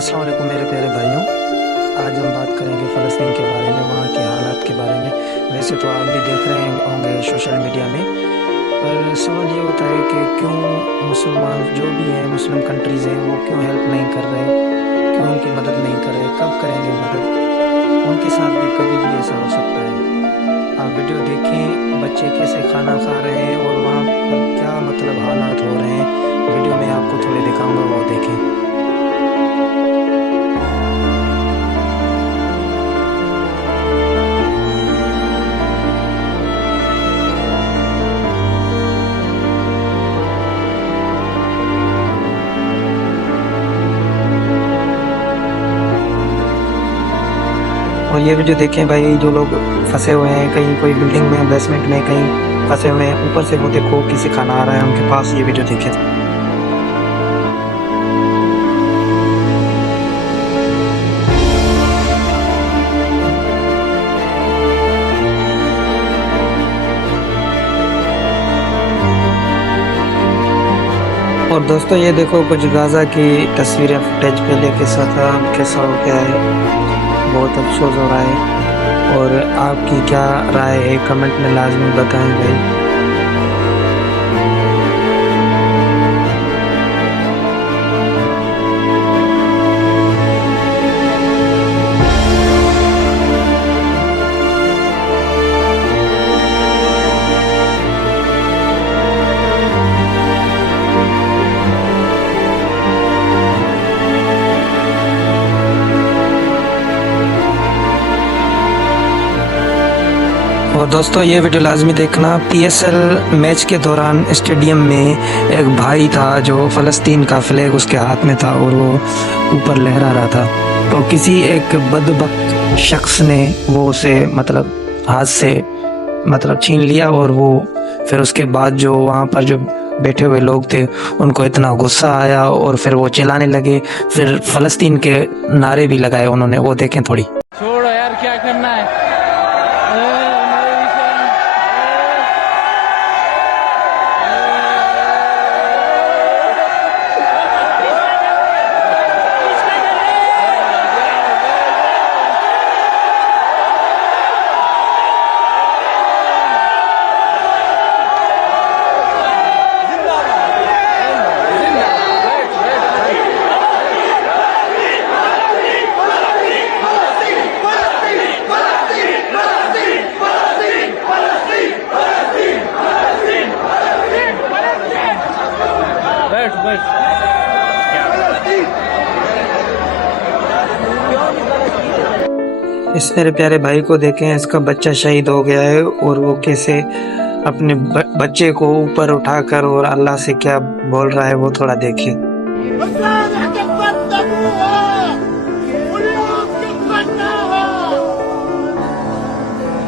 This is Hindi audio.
अस्सलाम वालेकुम मेरे प्यारे भाइयों। आज हम बात करेंगे फ़लस्तीन के बारे में, वहाँ के हालात के बारे में। वैसे तो आप भी देख रहे होंगे सोशल मीडिया में, पर सवाल ये होता है कि क्यों मुसलमान जो भी हैं, मुस्लिम कंट्रीज़ हैं, वो क्यों हेल्प नहीं कर रहे, क्यों उनकी मदद नहीं कर रहे, कब करेंगे मदद? उनके साथ भी कभी भी ऐसा हो सकता है। आप वीडियो देखें, बच्चे कैसे खाना खा रहे हैं और वहाँ पर क्या मतलब हालात हो रहे हैं। वीडियो में आपको थोड़े दिखाऊंगा, वो देखें। और ये वीडियो देखें भाई, जो लोग फंसे हुए हैं कहीं कोई बिल्डिंग में, बेसमेंट में कहीं फंसे हुए हैं, ऊपर से वो देखो किसी खाना आ रहा है उनके पास। ये वीडियो देखें। और दोस्तों ये देखो कुछ गाज़ा की तस्वीरें, फुटेज पहले के साथ कैसा हो गया है। बहुत अफसोस हो रहा है। और आपकी क्या राय है कमेंट में लाजमी बताएं भाई। और दोस्तों ये वीडियो लाजमी देखना। PSL मैच के दौरान स्टेडियम में एक भाई था जो फ़लस्तीन का फ्लैग उसके हाथ में था और वो ऊपर लहरा रहा था। तो किसी एक बदबख्त शख्स ने वो उसे हाथ से छीन लिया। और वो फिर उसके बाद जो वहाँ पर जो बैठे हुए लोग थे उनको इतना गुस्सा आया और फिर वो चिल्लाने लगे। फिर फ़लस्तीन के नारे भी लगाए उन्होंने। वो देखें थोड़ी। छोड़ो यार, क्या करना है। इस मेरे प्यारे भाई को देखें, इसका बच्चा शहीद हो गया है और वो कैसे अपने बच्चे को ऊपर उठाकर और अल्लाह से क्या बोल रहा है, वो थोड़ा देखिए।